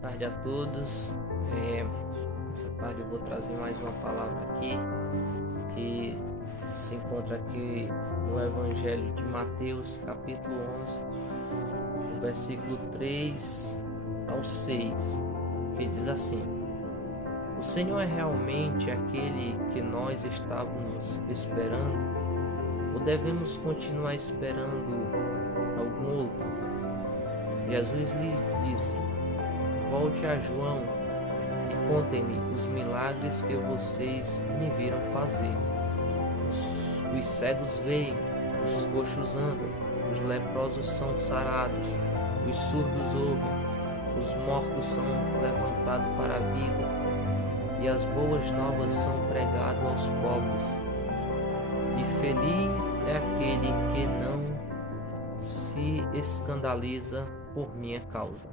tarde a todos. Essa tarde eu vou trazer mais uma palavra aqui que se encontra aqui no Evangelho de Mateus, capítulo 11, do versículo 3 ao 6, que diz assim: O Senhor é realmente aquele que nós estávamos esperando, ou devemos continuar esperando algum outro? Jesus lhe disse: Volte a João e contem-lhe os milagres que vocês me viram fazer. Os cegos veem, os coxos andam, os leprosos são sarados, os surdos ouvem, os mortos são levantados para a vida, e as boas novas são pregadas aos pobres. E feliz é aquele que não se escandaliza por minha causa.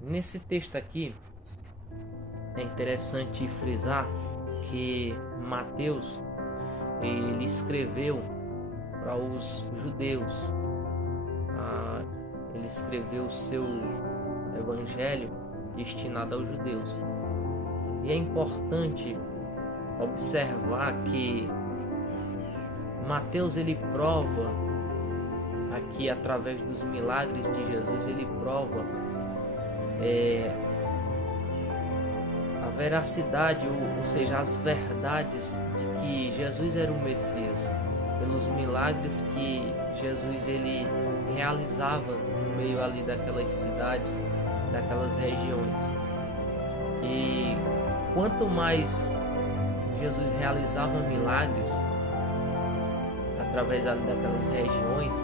Nesse texto aqui é interessante frisar que Mateus ele escreveu para os judeus. Ele escreveu o seu evangelho destinado aos judeus. E é importante observar que Mateus ele prova aqui, através dos milagres de Jesus, ele prova a veracidade, ou seja, as verdades de que Jesus era o Messias, pelos milagres que Jesus ele realizava no meio ali daquelas cidades, daquelas regiões. E quanto mais Jesus realizava milagres através ali daquelas regiões,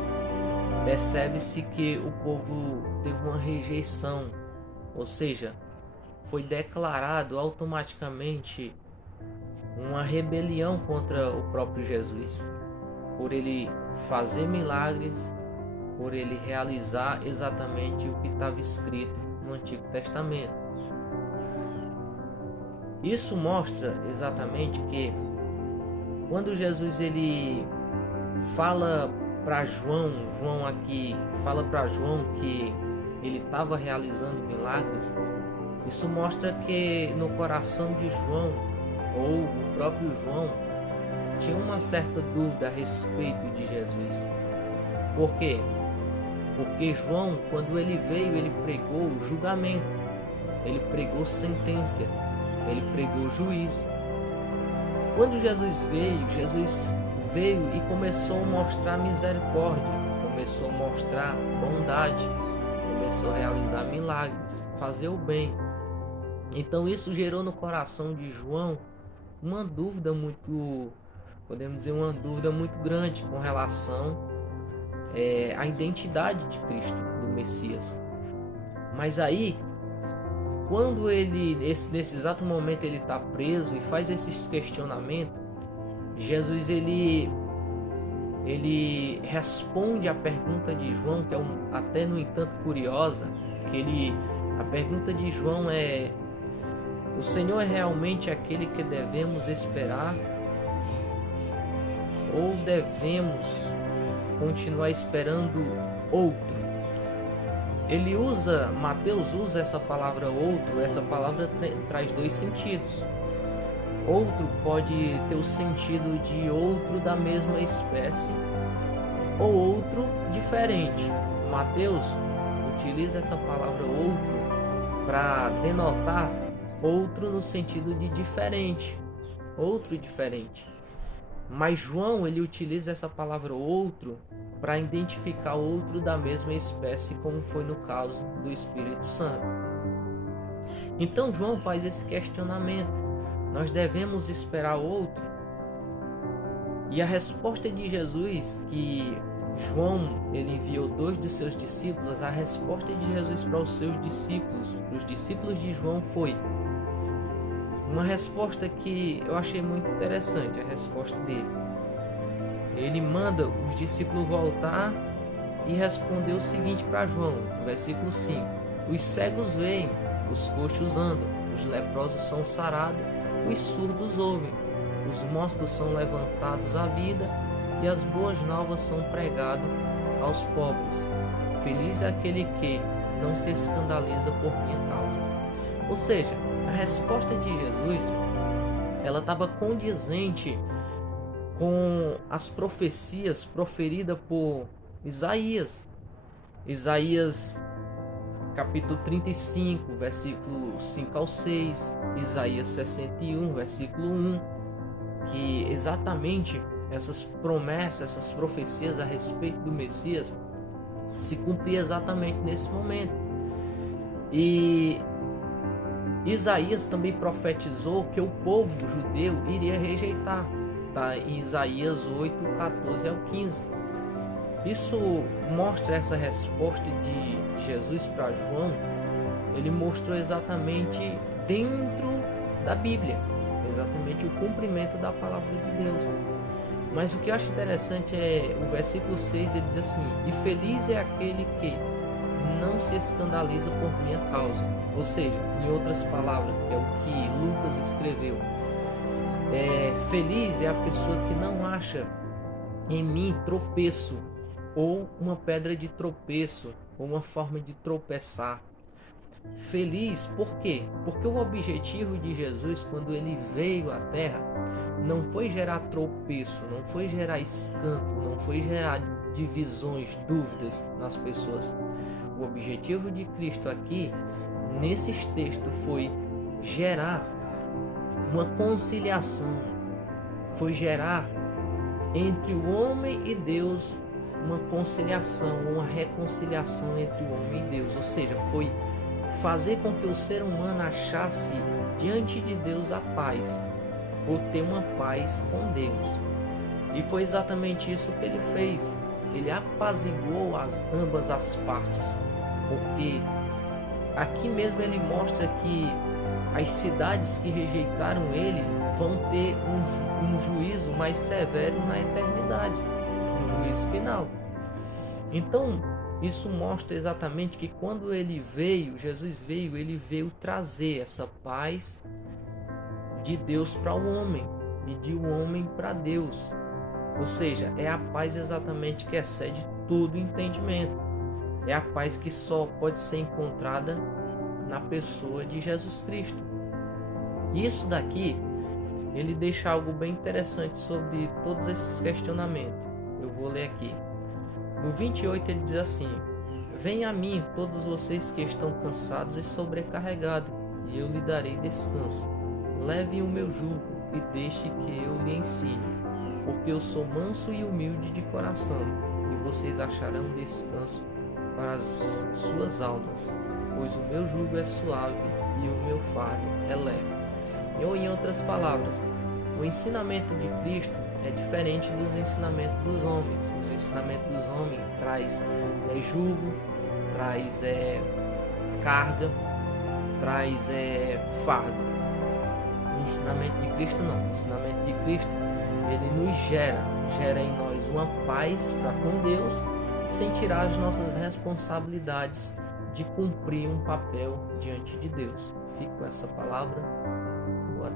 percebe-se que o povo teve uma rejeição, ou seja, foi declarado automaticamente uma rebelião contra o próprio Jesus, por ele fazer milagres, por ele realizar exatamente o que estava escrito no Antigo Testamento. Isso mostra exatamente que quando Jesus ele fala para João aqui fala para João que ele estava realizando milagres, isso mostra que no coração de João, ou o próprio João, tinha uma certa dúvida a respeito de Jesus. Por quê? Porque João, quando ele veio, ele pregou julgamento, ele pregou sentença, ele pregou juízo. Quando Jesus veio e começou a mostrar misericórdia, começou a mostrar bondade, começou a realizar milagres, fazer o bem. Então isso gerou no coração de João uma dúvida muito, podemos dizer, uma dúvida muito grande com relação à identidade de Cristo, do Messias. Mas aí, quando nesse exato momento ele está preso e faz esses questionamentos, Jesus ele responde a pergunta de João, que é até no entanto curiosa, que a pergunta de João é: o Senhor é realmente aquele que devemos esperar, ou devemos continuar esperando outro? Mateus usa essa palavra outro, essa palavra traz dois sentidos. Outro pode ter o sentido de outro da mesma espécie ou outro diferente. Mateus utiliza essa palavra outro para denotar outro no sentido de diferente, outro diferente. Mas João ele utiliza essa palavra outro para identificar outro da mesma espécie, como foi no caso do Espírito Santo. Então João faz esse questionamento: nós devemos esperar outro? E a resposta de Jesus, que João ele enviou 2 dos seus discípulos, a resposta de Jesus para os seus discípulos, os discípulos de João, foi uma resposta que eu achei muito interessante, a resposta dele. Ele manda os discípulos voltar e responder o seguinte para João, no versículo 5: Os cegos veem, os coxos andam, os leprosos são sarados, os surdos ouvem, os mortos são levantados à vida, e as boas novas são pregadas aos pobres. Feliz é aquele que, não se escandaliza por minha causa. Ou seja, a resposta de Jesus, ela estava condizente com as profecias proferidas por Isaías. Isaías capítulo 35, versículo 5 ao 6, Isaías 61, versículo 1, que exatamente essas promessas, essas profecias a respeito do Messias se cumpriam exatamente nesse momento. E Isaías também profetizou que o povo judeu iria rejeitar, tá? Em Isaías 8, 14 ao 15. Isso mostra essa resposta de Jesus para João. Ele mostrou exatamente dentro da Bíblia, exatamente o cumprimento da palavra de Deus. Mas o que eu acho interessante é o versículo 6, ele diz assim: e feliz é aquele que não se escandaliza por minha causa. Ou seja, em outras palavras, que é o que Lucas escreveu, feliz é a pessoa que não acha em mim tropeço, ou uma pedra de tropeço, ou uma forma de tropeçar. Feliz por quê? Porque o objetivo de Jesus, quando ele veio à Terra, não foi gerar tropeço, não foi gerar escândalo, não foi gerar divisões, dúvidas nas pessoas. O objetivo de Cristo aqui, nesses textos, foi gerar uma conciliação, foi gerar entre o homem e Deus uma conciliação, uma reconciliação entre o homem e Deus. Ou seja, foi fazer com que o ser humano achasse diante de Deus a paz, ou ter uma paz com Deus. E foi exatamente isso que ele fez. Ele apaziguou ambas as partes, porque aqui mesmo ele mostra que as cidades que rejeitaram ele vão ter um juízo mais severo na eternidade, um juízo final. Então, isso mostra exatamente que quando ele veio, Jesus veio, ele veio trazer essa paz de Deus para o homem e de o homem para Deus. Ou seja, é a paz exatamente que excede todo entendimento. É a paz que só pode ser encontrada na pessoa de Jesus Cristo. Isso daqui, ele deixa algo bem interessante sobre todos esses questionamentos. Eu vou ler aqui. No 28 ele diz assim: venha a mim todos vocês que estão cansados e sobrecarregados, e eu lhe darei descanso. Leve o meu jugo e deixe que eu lhe ensine, porque eu sou manso e humilde de coração, e vocês acharão descanso para as suas almas, pois o meu jugo é suave e o meu fardo é leve. Ou em outras palavras, o ensinamento de Cristo é diferente dos ensinamentos dos homens. Os ensinamentos dos homens traz jugo, traz carga, traz fardo. O ensinamento de Cristo não. O ensinamento de Cristo, ele nos gera em nós uma paz para com Deus, sem tirar as nossas responsabilidades de cumprir um papel diante de Deus. Fico com essa palavra. Boa